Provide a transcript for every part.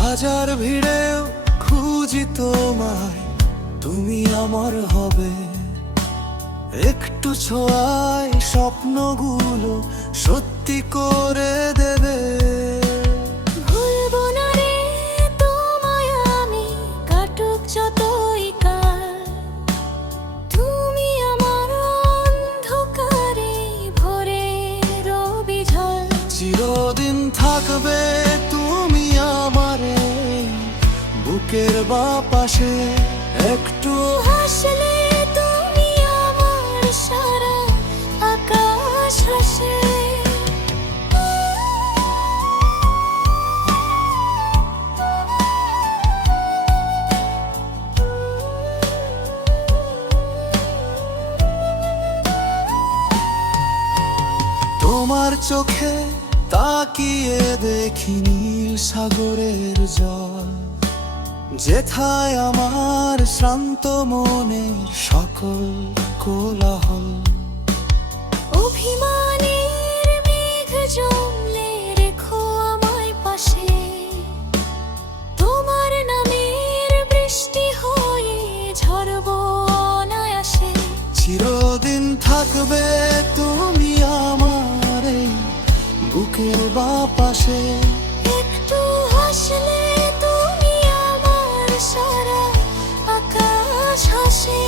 হাজার ভিড়েও খুঁজি তোমায়, তুমি আমার হবে। একটু ছোঁয়ায় স্বপ্নগুলো সত্যি করে দেবে। ভুলবো না রে তোমায় আমি, কাটুক যতই কাল। তুমি আমার অন্ধকারে ভোরের বিঝাল। চিরদিন থাকবে তুমি আমার এই বুকের বাপাশে। একটু হাসলে তুমি আমার সারা আকাশ হাসে। তোমার চোখে তাকিয়ে দেখি নীল সাগরের জল, যেথায় আমার শান্ত মনে সকল কোলাহল। অভিমানের মেঘ জমলে রেখো আমায় পাশে। তোমার নামের বৃষ্টি হয়ে ঝরবো অনায়াসে। চিরদিন থাকবে তুমি আমার এই বুকের বাপাশে। একটু হাসলে তুমি আমার সারা আকাশ হাসে।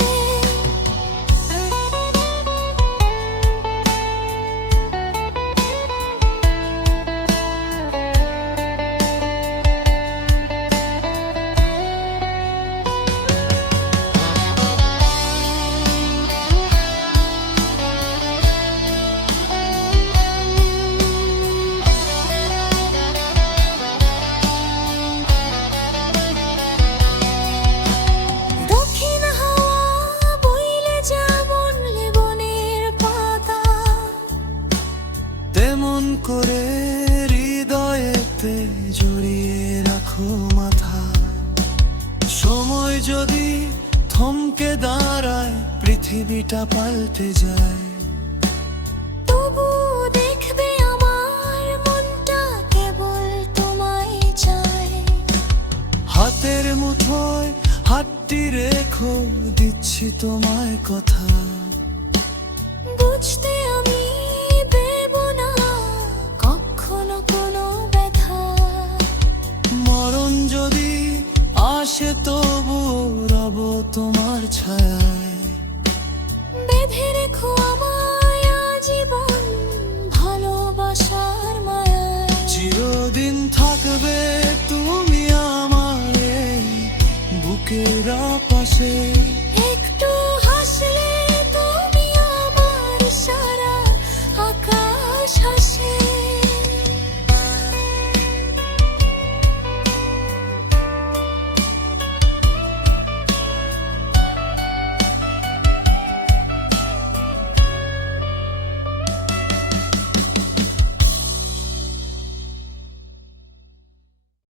দক্ষিণ হাওয়া বইলে যেমন লেবনের পাতা, তেমন করে হৃদয়েতে জড়িয়ে রাখো মাথা। সময় যদি থমকে দাঁড়ায়, পৃথিবীটা পাল্টে যায়। তবু দেখবে আমার মনটা কেবল তোমায় চায়। হাতের মুঠোয় হাতটি রেখো, দিচ্ছি তোমায় কথা। বুঝতে আমি দেব না কখনো কোনো ব্যথা। মরণ যদি আসে তবু রব তোমার ছায়ায়। বেঁধে রেখো আমায় আজীবন ভালোবাসার মায়ায়। চিরদিন থাকবে তুমি আমার এই বুকের পাশে।